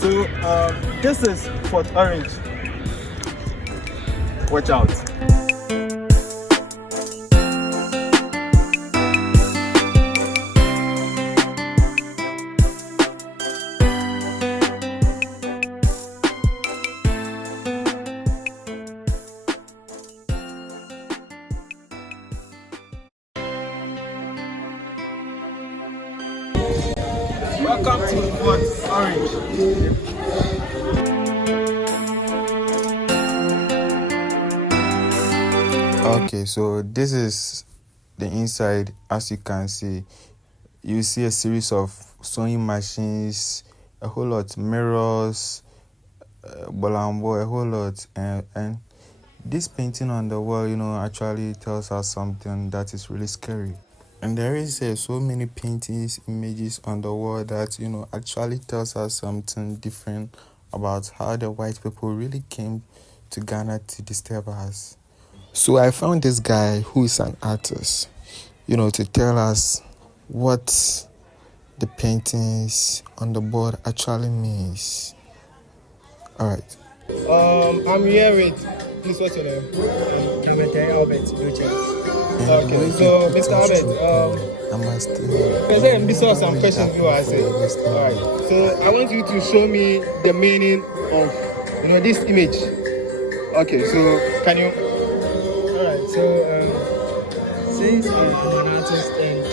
So this is Fort Orange. Watch out. Welcome to Fort Orange. Okay, so this is the inside. As you can see, you see a series of sewing machines, a whole lot mirrors, bolambo, a whole lot, and this painting on the wall, actually tells us something that is really scary. And there is so many paintings, images on the wall that, actually tells us something different about how the white people really came to Ghana to disturb us. So I found this guy who is an artist, to tell us what the paintings on the board actually means. All right. I'm here with, please, what's your name? Albert. Okay, so Mr. Ahmed, I must these are some questions you are saying. Alright, so I want you to show me the meaning of this image. Okay, so can you? Alright, so since I'm an artist, and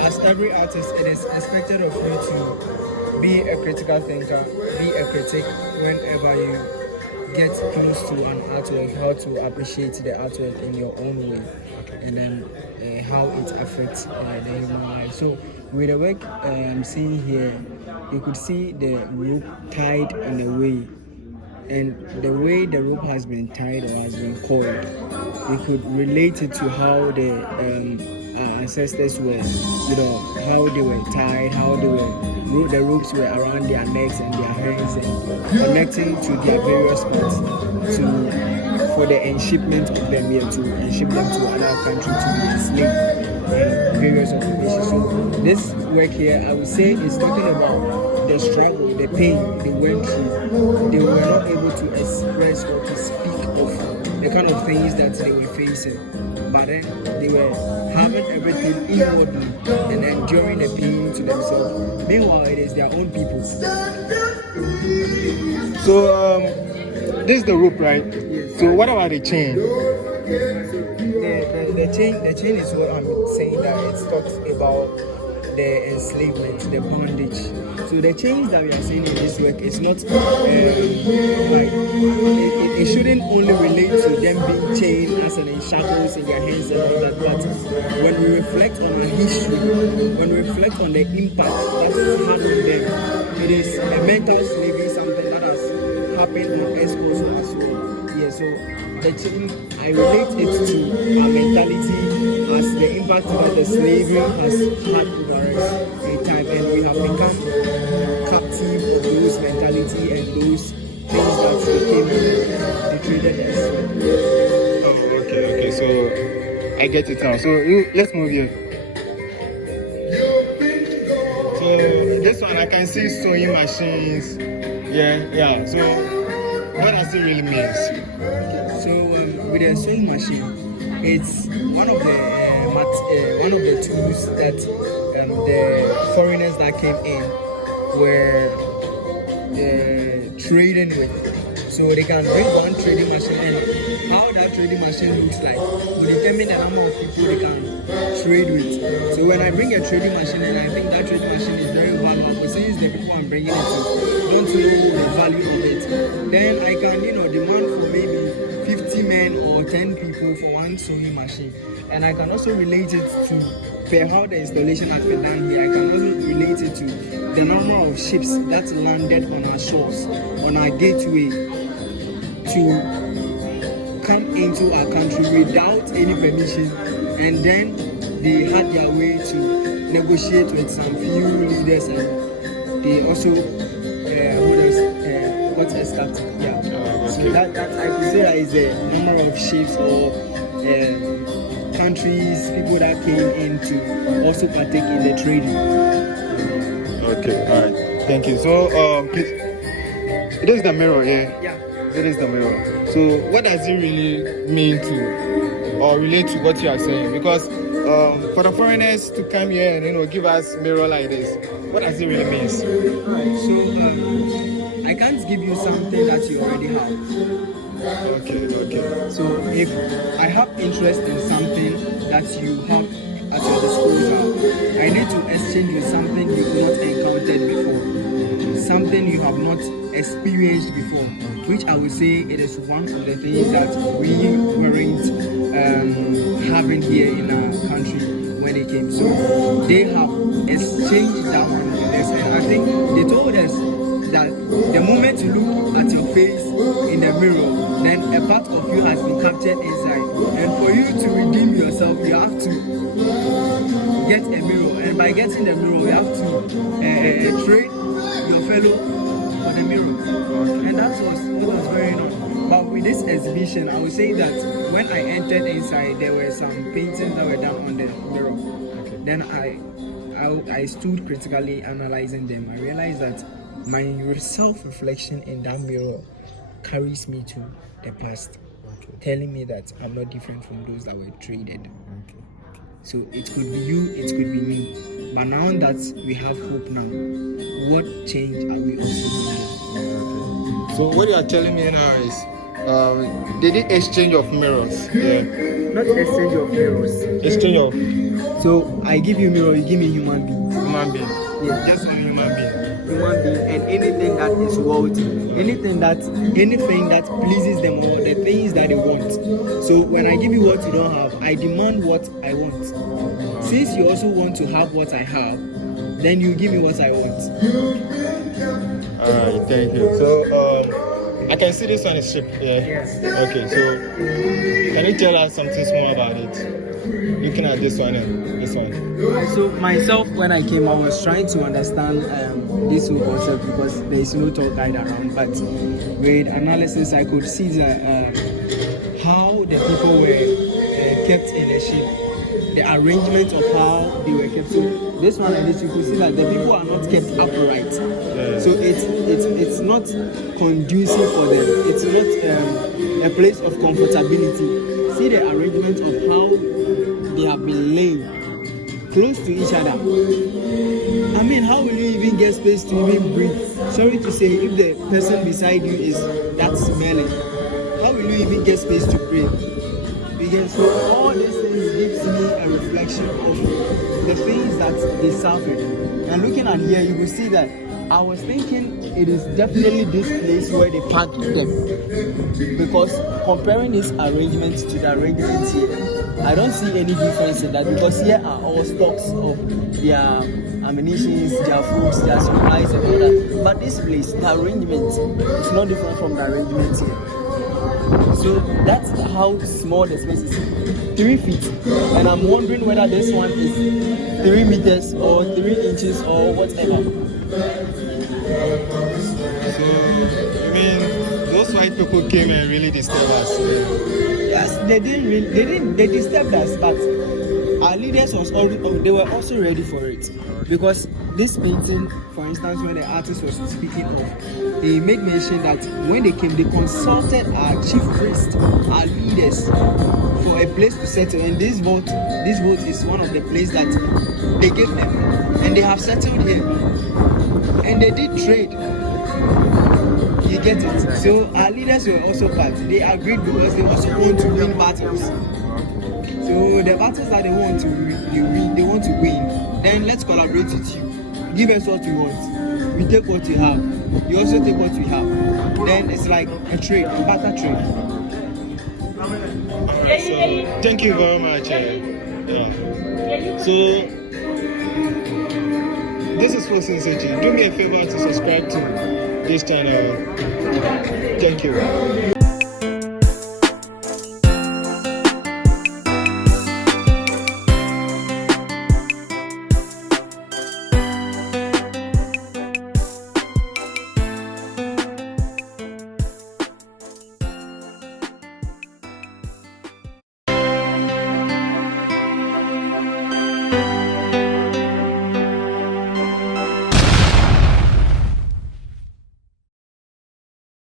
as every artist, it is expected of you to be a critical thinker, be a critic whenever you get close to an artwork, how to appreciate the artwork in your own way, and then how it affects the human life. So with the work I'm seeing here, you could see the rope tied in a way, and the way the rope has been tied or has been coiled, we could relate it to how the our ancestors were, how they were tied, how they were, the ropes were around their necks and their hands and connecting to their various parts for the enshipment of them here, to enship them to another country to be enslaved and various occupations. So this work here, I would say, is talking about the struggle, the pain they went through. They were not able to express or to speak of the kind of things that they were facing, but then they were having everything inwardly and enduring the pain to themselves. Meanwhile, it is their own people. So this is the rope, right? Yes. So what about the chain? The chain is what I'm saying, that it talks about the enslavement, the bondage. So the chains that we are seeing in this work is not like it shouldn't only relate to them being chained as in shackles in their hands and all that. But when we reflect on our history, when we reflect on the impact that it's had on them, it is a mental slavery, something that has happened on us also as well. Yeah, so the chain, I relate it to our mentality as the impact that the slavery has had over us in time, and we have become captive of those mentality and those things that they traded us. Oh, okay, so I get it now. So let's move here. So this one I can see sewing machines. Yeah. So what does it really mean? So with a sewing machine, it's one of the tools that the foreigners that came in were trading with. So they can bring one trading machine, and how that trading machine looks like will determine the number of people they can trade with. So when I bring a trading machine, and I think that trading machine is very valuable, since the people I'm bringing it to don't know the value of it, then I can demand for maybe 50 men or 10 people for one sewing machine. And I can also relate it to how the installation has been done here. I can also relate it to the number of ships that landed on our shores, on our gateway, to come into our country without any permission, and then they had their way to negotiate with some few leaders, and they also got escorted. Yeah. So that I could say that is the number of ships or countries, people that came in to also partake in the trading. Okay, all right. Thank you. So, please, This is the mirror, yeah. Yeah. This is the mirror. So what does it really mean to, or relate to what you are saying? Because for the foreigners to come here and give us mirror like this, what does it really mean? Alright, so I can't give you something that you already have. Okay. So if I have interest in something that you have at your disposal, I need to exchange with something you've not encountered before, something you have not experienced before, which I would say it is one of the things that we weren't having here in our country when they came. So they have exchanged that one with us, and I think they told us that the moment you look at your face in the mirror, then a part of you has been captured inside, and for you to redeem yourself, you have to get a mirror, and by getting the mirror, you have to trade your fellow for the mirror, and that was what was very nice. But with this exhibition, I would say that when I entered inside, there were some paintings that were done on the mirror. Then I stood critically analyzing them. I realized that my self-reflection in that mirror carries me to the past, telling me that I'm not different from those that were traded. So it could be you, it could be me. But now that we have hope now, what change are we also making? So what you are telling me now is they did exchange of mirrors. Yeah. Not exchange of mirrors. Exchange of So I give you mirror, you give me human being. human being. Yeah. Just one human being. Human being, and anything that is worthy, anything that pleases them, or the things that they want. So when I give you what you don't have, I demand what I want. Since you also want to have what I have, then you give me what I want. Alright, thank you. So I can see this one is shipped. Yeah. Yes. Okay, so can you tell us something small about it? Looking at this one and this one. So myself, when I came, I was trying to understand this whole concept because there is no tour guide around. But with analysis, I could see that how the people were kept in the ship, the arrangement of how they were kept. So this one and this, you could see that the people are not kept upright. Yeah. So it's not conducive for them. It's not a place of comfortability. See the arrangement of how they have been laying close to each other. I mean, how will you even get space to even breathe? Sorry to say, if the person beside you is that smelling, how will you even get space to breathe? Because all these things gives me a reflection of the things that they suffered. And looking at here, you will see that I was thinking it is definitely this place where they packed them. Because comparing this arrangement to the arrangement here, I don't see any difference in that, because here are all stocks of their ammunition, their foods, their supplies and all that. But this place, the arrangement is not different from the arrangement here. So that's how small the space is. 3 feet. And I'm wondering whether this one is 3 meters or 3 inches or whatever. So you mean those white people came and really disturbed us? Yes, they disturbed us, but our leaders they were also ready for it. Because this painting, for instance, when the artist was speaking of, he made mention that when they came, they consulted our chief priest, our leaders, for a place to settle. And this vote is one of the places that they gave them, and they have settled here. And they did trade. You get it? So our leaders were also part. They agreed because they also want to win battles. So the battles that they want to win, then let's collaborate with you. Give us what you want. We take what you have. You also take what we have. Then it's like a trade, a barter trade. So, thank you very much. So this is Fosun Seji. Do me a favor to subscribe to this channel. Thank you.